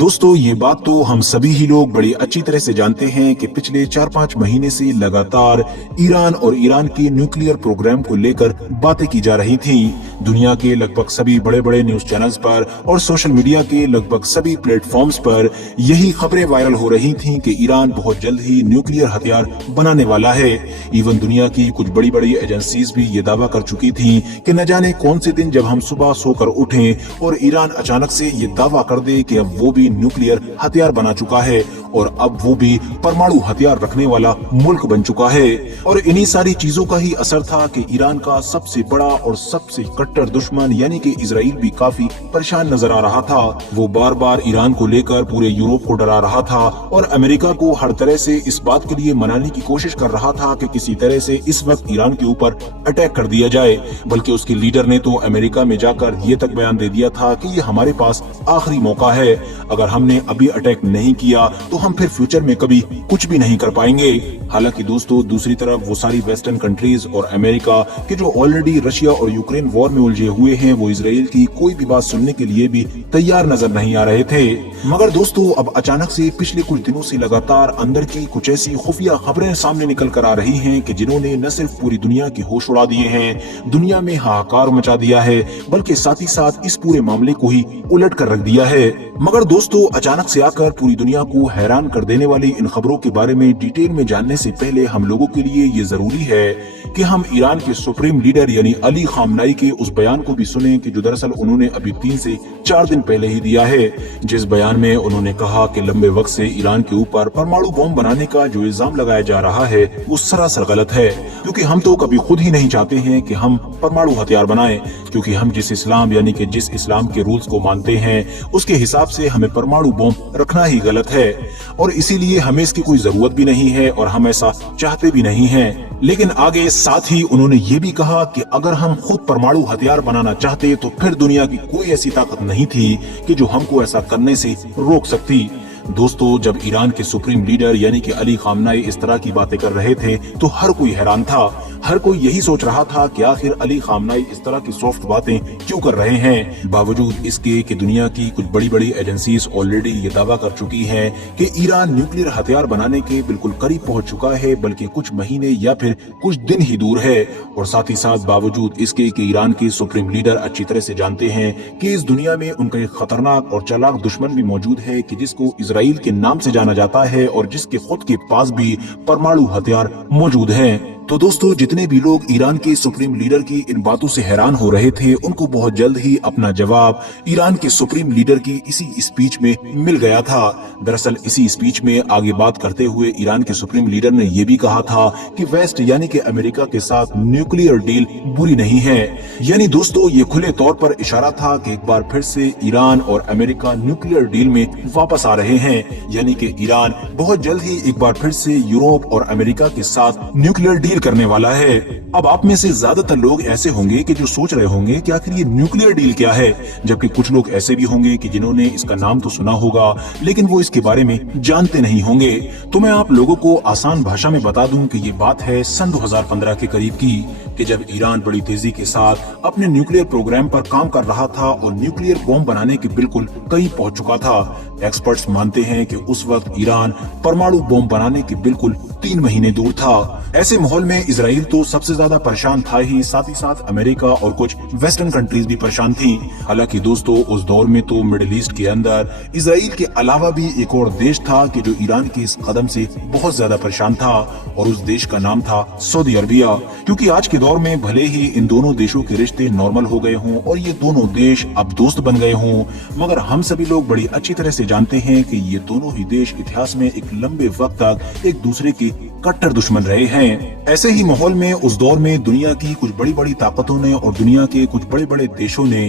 दोस्तों ये बात तो हम सभी ही लोग बड़ी अच्छी तरह से जानते हैं कि पिछले 4-5 महीने से लगातार ईरान और ईरान के न्यूक्लियर प्रोग्राम को लेकर बातें की जा रही थीं। दुनिया के लगभग सभी बड़े बड़े न्यूज चैनल्स पर और सोशल मीडिया के लगभग सभी प्लेटफॉर्म्स पर यही खबरें वायरल हो रही थीं कि ईरान बहुत जल्द ही न्यूक्लियर हथियार बनाने वाला है। इवन दुनिया की कुछ बड़ी बड़ी एजेंसीज भी ये दावा कर चुकी थीं कि न जाने कौन से दिन जब हम सुबह सोकर उठें और ईरान अचानक से ये दावा कर दे कि अब वो भी न्यूक्लियर हथियार बना चुका है और अब वो भी परमाणु हथियार रखने वाला मुल्क बन चुका है। और इन्हीं सारी चीजों का ही असर था कि ईरान का सबसे बड़ा और सबसे कट्टर दुश्मन यानी कि इजराइल भी काफी परेशान नजर आ रहा था। वो बार बार ईरान को लेकर पूरे यूरोप को डरा रहा था और अमेरिका को हर तरह से इस बात के लिए मनाने की कोशिश कर रहा था कि किसी तरह से इस वक्त ईरान के ऊपर अटैक कर दिया जाए। बल्कि उसके लीडर ने तो अमेरिका में जाकर ये तक बयान दे दिया था कि ये हमारे पास आखिरी मौका है, अगर हमने अभी अटैक नहीं किया तो हम फिर फ्यूचर में कभी कुछ भी नहीं कर पाएंगे। हालांकि दोस्तों दूसरी तरफ वो सारी वेस्टर्न कंट्रीज और अमेरिका के जो ऑलरेडी रशिया और यूक्रेन वॉर में उलझे हुए हैं वो इजराइल की कोई भी बात सुनने के लिए भी तैयार नजर नहीं आ रहे थे। मगर दोस्तों अब अचानक से पिछले कुछ दिनों से लगातार अंदर की कुछ ऐसी खुफिया खबरें सामने निकल कर आ रही हैं कि जिन्होंने न सिर्फ पूरी दुनिया की होश उड़ा दिए हैं, दुनिया में हाहाकार मचा दिया है, बल्कि साथ ही साथ इस पूरे मामले को ही उलट कर रख दिया है। मगर दोस्तों अचानक से आकर पूरी दुनिया को हैरान कर देने वाली इन खबरों के बारे में डिटेल में जानने से पहले हम लोगों के लिए ये जरूरी है कि हम ईरान के सुप्रीम लीडर यानी अली खामनाई के उस बयान को भी सुने कि जो दरअसल उन्होंने अभी 3 से 4 दिन पहले ही दिया है, जिस बयान में उन्होंने कहा कि लंबे वक्त से ईरान के ऊपर परमाणु बम बनाने का जो इल्जाम लगाया जा रहा है वो सरासर गलत है। क्योंकि हम तो कभी खुद ही नहीं चाहते हैं कि हम परमाणु हथियार बनाएं, क्योंकि हम जिस इस्लाम यानी कि जिस इस्लाम के रूल्स को मानते हैं उसके हिसाब से हमें परमाणु बम रखना ही गलत है और इसीलिए हमें इसकी कोई जरूरत भी नहीं है और हम ऐसा चाहते भी नहीं हैं। लेकिन आगे साथ ही उन्होंने ये भी कहा कि अगर हम खुद परमाणु हथियार बनाना चाहते तो फिर दुनिया की कोई ऐसी ताकत नहीं थी कि जो हमको ऐसा करने से रोक सकती। दोस्तों जब ईरान के सुप्रीम लीडर यानी कि अली खामनाई इस तरह की बातें कर रहे थे तो हर कोई हैरान था, हर कोई यही सोच रहा था कि आखिर अली खामनाई इस तरह की सॉफ्ट बातें क्यों कर रहे हैं, बावजूद इसके कि दुनिया की कुछ बड़ी बड़ी एजेंसीज ऑलरेडी ये दावा कर चुकी हैं कि ईरान न्यूक्लियर हथियार बनाने के बिल्कुल करीब पहुंच चुका है, बल्कि कुछ महीने या फिर कुछ दिन ही दूर है। और साथ ही साथ बावजूद इसके कि ईरान के सुप्रीम लीडर अच्छी तरह से जानते हैं कि इस दुनिया में उनका एक खतरनाक और चालाक दुश्मन भी मौजूद है कि जिसको इजराइल के नाम से जाना जाता है और जिसके खुद के पास भी परमाणु हथियार मौजूद हैं। तो दोस्तों जितने भी लोग ईरान के सुप्रीम लीडर की इन बातों से हैरान हो रहे थे उनको बहुत जल्द ही अपना जवाब ईरान के सुप्रीम लीडर की इसी स्पीच में मिल गया था। दरअसल इसी स्पीच में आगे बात करते हुए ईरान के सुप्रीम लीडर ने यह भी कहा था कि वेस्ट यानी कि अमेरिका के साथ न्यूक्लियर डील बुरी नहीं है। यानी दोस्तों ये खुले तौर पर इशारा था कि एक बार फिर से ईरान और अमेरिका न्यूक्लियर डील में वापस आ रहे हैं, यानी कि ईरान बहुत जल्द ही एक बार फिर से यूरोप और अमेरिका के साथ न्यूक्लियर डील करने वाला है। अब आप में से ज्यादातर लोग ऐसे होंगे कि जो सोच रहे होंगे कि आखिर ये न्यूक्लियर डील क्या है, जबकि कुछ लोग ऐसे भी होंगे कि जिन्होंने इसका नाम तो सुना होगा लेकिन वो इसके बारे में जानते नहीं होंगे। तो मैं आप लोगों को आसान भाषा में बता दूं कि ये बात है सन 2015 के करीब की, कि जब ईरान बड़ी तेजी के साथ अपने न्यूक्लियर प्रोग्राम पर काम कर रहा था और न्यूक्लियर बम बनाने के बिल्कुल करीब पहुंच चुका था। एक्सपर्ट्स मानते हैं कि उस वक्त ईरान परमाणु बम बनाने के बिल्कुल 3 महीने दूर था। ऐसे माहौल में इजराइल तो सबसे ज्यादा परेशान था ही, साथ ही साथ अमेरिका और कुछ वेस्टर्न कंट्रीज भी परेशान थी। हालांकि दोस्तों उस दौर में तो मिडिल ईस्ट के अंदर इजराइल के अलावा भी एक और देश था कि जो ईरान के इस कदम से बहुत ज्यादा परेशान था और उस देश का नाम था सऊदी अरबिया। क्योंकि आज के दौर में भले ही इन दोनों देशों के रिश्ते नॉर्मल हो गए हों और ये दोनों देश अब दोस्त बन गए हों, मगर हम सभी लोग बड़ी अच्छी तरह से जानते हैं कि ये दोनों ही देश इतिहास में एक लंबे वक्त तक एक दूसरे के कट्टर दुश्मन रहे हैं। ऐसे ही माहौल में उस दौर में दुनिया की कुछ बड़ी बड़ी ताकतों ने और दुनिया के कुछ बड़े बड़े देशों ने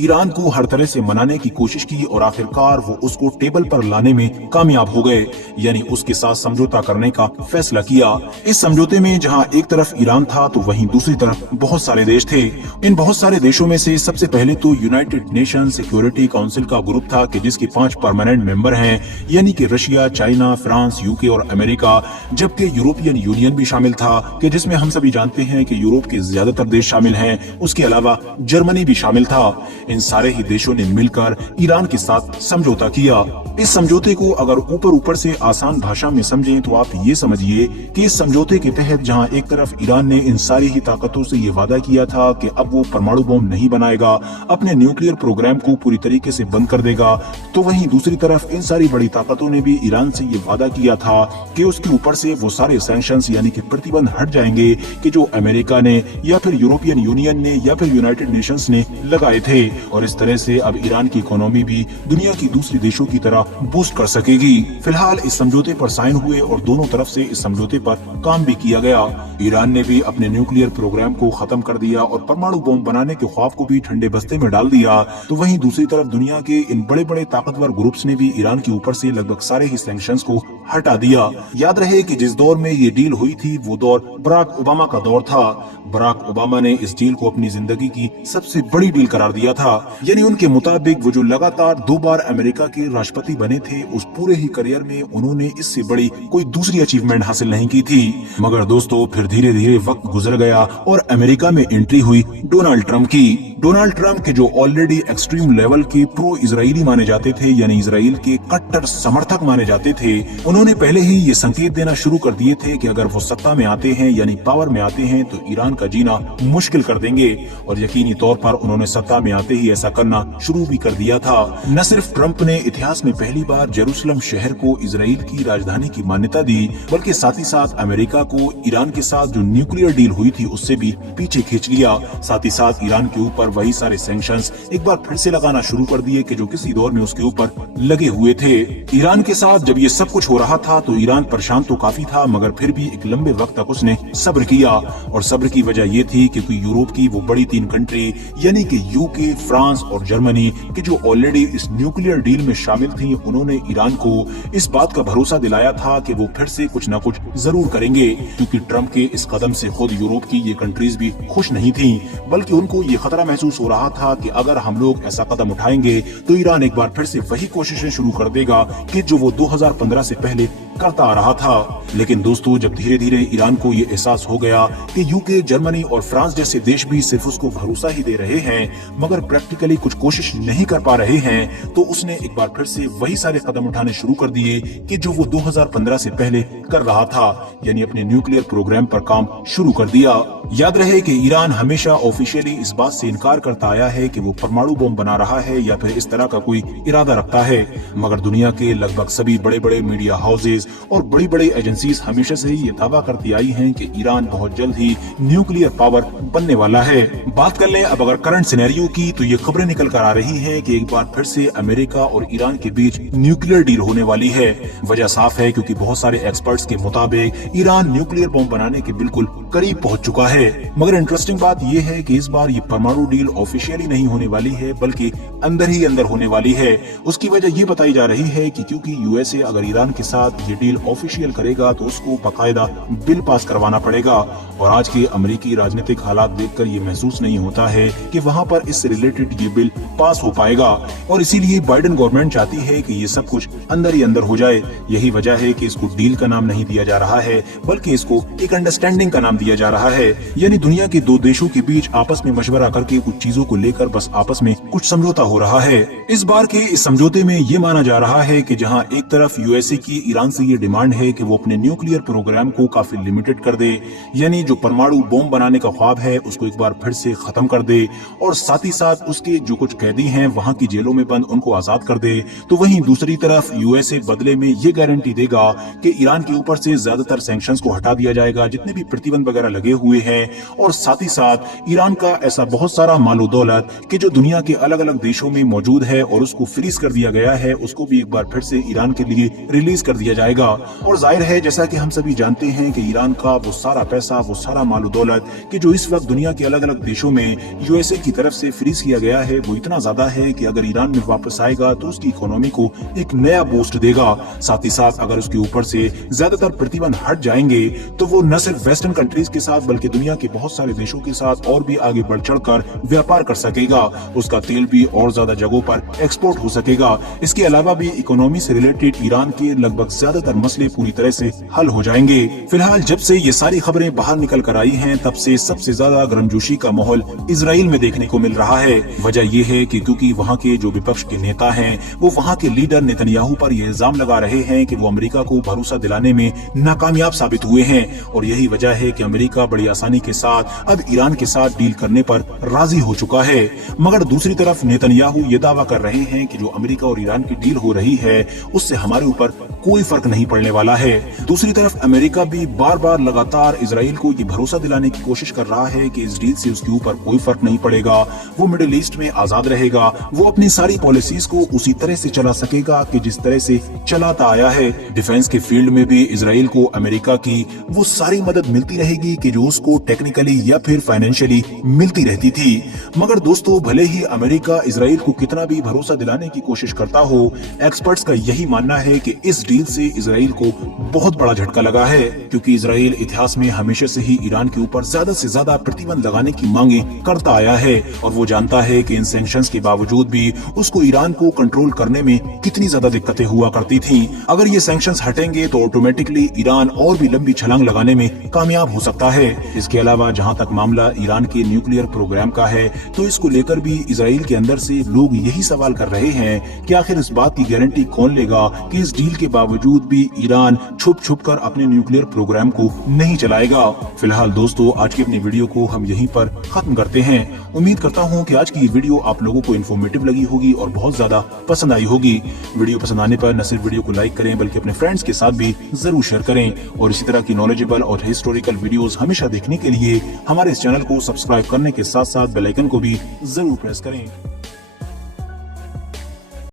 ईरान को हर तरह से मनाने की कोशिश की और आखिरकार वो उसको टेबल पर लाने में कामयाब हो गए, यानी उसके साथ समझौता करने का फैसला किया। इस समझौते में जहां एक तरफ ईरान था तो वहीं दूसरी तरफ बहुत सारे देश थे। इन बहुत सारे देशों में से सबसे पहले तो यूनाइटेड नेशन सिक्योरिटी काउंसिल का ग्रुप था कि जिसके 5 परमानेंट मेंबर हैं, यानी कि रशिया, चाइना, फ्रांस, यूके और अमेरिका। जब जबकि यूरोपियन यूनियन भी शामिल था कि जिसमें हम सभी जानते हैं कि यूरोप के ज्यादातर देश शामिल हैं। उसके अलावा जर्मनी भी शामिल था। इन सारे ही देशों ने मिलकर ईरान के साथ समझौता किया। इस समझौते को अगर ऊपर ऊपर से आसान भाषा में समझें तो आप ये समझिए कि इस समझौते के तहत जहां एक तरफ ईरान ने इन सारी ही ताकतों से ये वादा किया था कि अब वो परमाणु बम नहीं बनाएगा, अपने न्यूक्लियर प्रोग्राम को पूरी तरीके से बंद कर देगा, तो वहीं दूसरी तरफ इन सारी बड़ी ताकतों ने भी ईरान से ये वादा किया था कि उसके ऊपर से वो सारे सैंक्शंस यानी कि प्रतिबंध हट जाएंगे कि जो अमेरिका ने या फिर यूरोपियन यूनियन ने या फिर यूनाइटेड नेशंस ने लगाए थे। और इस तरह से अब ईरान की इकोनॉमी भी दुनिया की दूसरी देशों की तरह बूस्ट कर सकेगी। फिलहाल इस समझौते पर साइन हुए और दोनों तरफ से इस समझौते पर काम भी किया गया। ईरान ने भी अपने न्यूक्लियर प्रोग्राम को खत्म कर दिया और परमाणु बम बनाने के ख्वाब को भी ठंडे बस्ते में डाल दिया। तो वहीं दूसरी तरफ दुनिया के इन बड़े बड़े ताकतवर ग्रुप्स ने भी ईरान के ऊपर से लगभग सारे ही सैंक्शंस को हटा दिया। याद रहे कि जिस दौर में ये डील हुई थी वो दौर बराक ओबामा का दौर था। बराक ओबामा ने इस डील को अपनी जिंदगी की सबसे बड़ी डील करार दिया था। यानी उनके मुताबिक वो जो लगातार 2 बार अमेरिका के राष्ट्रपति बने थे, उस पूरे ही करियर में उन्होंने इससे बड़ी कोई दूसरी अचीवमेंट हासिल नहीं की थी। मगर दोस्तों फिर धीरे धीरे वक्त गुजर गया और अमेरिका में एंट्री हुई डोनाल्ड ट्रंप की। डोनाल्ड ट्रंप के जो ऑलरेडी एक्सट्रीम लेवल के प्रो इजरायली माने जाते थे, यानी इजराइल के कट्टर समर्थक माने जाते थे, उन्होंने पहले ही ये संकेत देना शुरू कर दिए थे कि अगर वो सत्ता में आते हैं यानी पावर में आते हैं तो ईरान का जीना मुश्किल कर देंगे। और यकीनी तौर पर उन्होंने सत्ता में आते ही ऐसा करना शुरू भी कर दिया था। न सिर्फ ट्रंप ने इतिहास में पहली बार जेरूसलम शहर को इजराइल की राजधानी की मान्यता दी, बल्कि साथ ही साथ अमेरिका को ईरान के साथ जो न्यूक्लियर डील हुई थी उससे भी पीछे खींच लिया। साथ ही साथ ईरान के ऊपर वही सारे सैंक्शंस एक बार फिर से लगाना शुरू कर दिए कि जो किसी दौर में उसके ऊपर लगे हुए थे। ईरान के साथ जब ये सब कुछ हो रहा था तो ईरान परेशान तो काफी था, मगर फिर भी एक लंबे वक्त तक उसने सब्र किया। और सब्र की वजह ये थी क्योंकि यूरोप की वो बड़ी 3 कंट्री यानी कि यूके, फ्रांस और जर्मनी की जो ऑलरेडी इस न्यूक्लियर डील में शामिल थी, उन्होंने ईरान को इस बात का भरोसा दिलाया था कि वो फिर से कुछ न कुछ जरूर करेंगे। क्योंकि ट्रंप के इस कदम से खुद यूरोप की ये कंट्रीज भी खुश नहीं थी, बल्कि उनको ये खतरा महसूस हो रहा था कि अगर हम लोग ऐसा कदम उठाएंगे तो ईरान एक बार फिर से वही कोशिशें शुरू कर देगा कि जो वो 2015 से पहले करता आ रहा था। लेकिन दोस्तों जब धीरे धीरे ईरान को ये एहसास हो गया कि यूके, जर्मनी और फ्रांस जैसे देश भी सिर्फ उसको भरोसा ही दे रहे हैं मगर प्रैक्टिकली कुछ कोशिश नहीं कर पा रहे हैं, तो उसने एक बार फिर से वही सारे कदम उठाने शुरू कर दिए कि जो वो 2015 से पहले कर रहा था, यानी अपने न्यूक्लियर प्रोग्राम पर काम शुरू कर दिया। याद रहे कि ईरान हमेशा ऑफिशियली इस बात से इनकार करता आया है कि वो परमाणु बम बना रहा है या फिर इस तरह का कोई इरादा रखता है, मगर दुनिया के लगभग सभी बड़े बड़े मीडिया हाउसेज और बड़ी बड़ी एजेंसीज हमेशा से ही ये दावा करती आई हैं कि ईरान बहुत जल्द ही न्यूक्लियर पावर बनने वाला है। बात कर लें अब अगर करंट सिनेरियो की, तो ये खबरें निकल कर आ रही हैं कि एक बार फिर से अमेरिका और ईरान के बीच न्यूक्लियर डील होने वाली है। वजह साफ है क्योंकि बहुत सारे एक्सपर्ट्स के मुताबिक ईरान न्यूक्लियर बम बनाने के बिल्कुल करीब पहुंच चुका है। मगर इंटरेस्टिंग बात यह है कि इस बार ये परमाणु डील ऑफिशियली नहीं होने वाली है, बल्कि अंदर ही अंदर होने वाली है। उसकी वजह ये बताई जा रही है कि क्योंकि यूएसए अगर ईरान के साथ ये डील ऑफिशियल करेगा तो उसको बाकायदा बिल पास करवाना पड़ेगा। और आज के अमेरिकी राजनीतिक हालात देखकर ये महसूस नहीं होता है कि वहां पर इससे रिलेटेड ये बिल पास हो पाएगा। और इसीलिए बाइडेन गवर्नमेंट चाहती है कि ये सब कुछ अंदर ही अंदर हो जाए। यही वजह है कि इसको डील का नाम नहीं दिया जा रहा है, बल्कि इसको एक अंडरस्टैंडिंग का नाम दिया जा रहा है। यानी दुनिया के 2 देशों के बीच आपस में मशवरा करके कुछ चीजों को लेकर बस आपस में कुछ समझौता हो रहा है। इस बार के इस समझौते में ये माना जा रहा है कि जहां एक तरफ यूएसए की ईरान से ये डिमांड है कि वो अपने न्यूक्लियर प्रोग्राम को काफी लिमिटेड कर दे, यानी जो परमाणु बम बनाने का ख्वाब है उसको एक बार फिर से खत्म कर दे, और साथ ही साथ उसके जो कुछ कैदी हैं वहां की जेलों में बंद उनको आजाद कर दे, तो वहीं दूसरी तरफ यूएसए बदले में ये गारंटी देगा कि ईरान के ऊपर से ज्यादातर सैंक्शंस को हटा दिया जाएगा, जितने भी प्रतिबंध वगैरह लगे हुए हैं। और साथ ही साथ ईरान का ऐसा बहुत सारा मालो दौलत कि जो दुनिया के अलग अलग देशों में मौजूद है और उसको फ्रीज कर दिया गया है, उसको भी एक बार फिर से ईरान के लिए रिलीज कर दिया जाएगा। और जाहिर है जैसा कि हम सभी जानते हैं कि ईरान का वो सारा पैसा, वो सारा मालो दौलत कि जो इस वक्त दुनिया के अलग अलग देशों में यूएसए की तरफ से फ्रीज किया गया है, वो इतना ज्यादा है कि अगर ईरान में वापस आएगा तो उसकी इकोनॉमी को एक नया बूस्ट देगा। साथ ही साथ अगर उसके ऊपर से ज्यादातर प्रतिबंध हट जाएंगे तो वो न सिर्फ वेस्टर्न कंट्रीज के साथ बल्कि दुनिया के बहुत सारे देशों के साथ और भी आगे बढ़ चढ़कर व्यापार कर सकेगा। उसका तेल भी और ज्यादा जगहों पर एक्सपोर्ट हो सकेगा। इसके अलावा भी इकोनॉमी से रिलेटेड ईरान के लगभग ज्यादा ज्यादातर मसले पूरी तरह से हल हो जाएंगे। फिलहाल जब से ये सारी खबरें बाहर निकल कर आई हैं, तब से सबसे ज्यादा गर्मजोशी का माहौल इजराइल में देखने को मिल रहा है। वजह ये है कि क्योंकि वहाँ के जो विपक्ष के नेता हैं, वो वहाँ के लीडर नेतन्याहू पर ये इल्जाम लगा रहे हैं कि वो अमेरिका को भरोसा दिलाने में नाकामयाब साबित हुए हैं, और यही वजह है कि अमेरिका बड़ी आसानी के साथ अब ईरान के साथ डील करने पर राजी हो चुका है। मगर दूसरी तरफ नेतन्याहू ये दावा कर रहे हैं कि जो अमेरिका और ईरान की डील हो रही है, उससे हमारे ऊपर कोई फर्क नहीं पड़ने वाला है। दूसरी तरफ अमेरिका भी बार बार लगातार इजराइल को ये भरोसा दिलाने की कोशिश कर रहा है कि इस डील से उसके ऊपर कोई फर्क नहीं पड़ेगा, वो मिडिल ईस्ट में आजाद रहेगा, वो अपनी सारी पॉलिसीज को उसी तरह से चला सकेगा कि जिस तरह से चलाता आया है। डिफेंस के फील्ड में भी इजराइल को अमेरिका की वो सारी मदद मिलती रहेगी कि जो उसको टेक्निकली या फिर फाइनेंशियली मिलती रहती थी। मगर दोस्तों, भले ही अमेरिका इजराइल को कितना भी भरोसा दिलाने की कोशिश करता हो, एक्सपर्ट्स का यही मानना है कि इस डील से इजराइल को बहुत बड़ा झटका लगा है, क्योंकि इजराइल इतिहास में हमेशा से ही ईरान के ऊपर ज्यादा से ज्यादा प्रतिबंध लगाने की मांगे करता आया है, और वो जानता है कि इन सैंक्शंस के बावजूद भी उसको ईरान को कंट्रोल करने में कितनी ज्यादा दिक्कतें हुआ करती थी। अगर ये सैंक्शंस हटेंगे तो ऑटोमेटिकली ईरान और भी लंबी छलांग लगाने में कामयाब हो सकता है। इसके अलावा जहां तक मामला ईरान के न्यूक्लियर प्रोग्राम का है, तो इसको लेकर भी इजराइल के अंदर से लोग यही सवाल कर रहे हैं कि आखिर इस बात की गारंटी कौन लेगा कि इस डील के बावजूद भी ईरान छुप छुप कर अपने न्यूक्लियर प्रोग्राम को नहीं चलाएगा। फिलहाल दोस्तों, आज की अपनी वीडियो को हम यहीं पर खत्म करते हैं। उम्मीद करता हूं कि आज की ये वीडियो आप लोगों को इन्फॉर्मेटिव लगी होगी और बहुत ज्यादा पसंद आई होगी। वीडियो पसंद आने पर न सिर्फ वीडियो को लाइक करें, बल्कि अपने फ्रेंड्स के साथ भी जरूर शेयर करें, और इसी तरह की नॉलेजेबल और हिस्टोरिकल वीडियोस हमेशा देखने के लिए हमारे इस चैनल को सब्सक्राइब करने के साथ साथ बेल आइकन को भी जरूर प्रेस करें।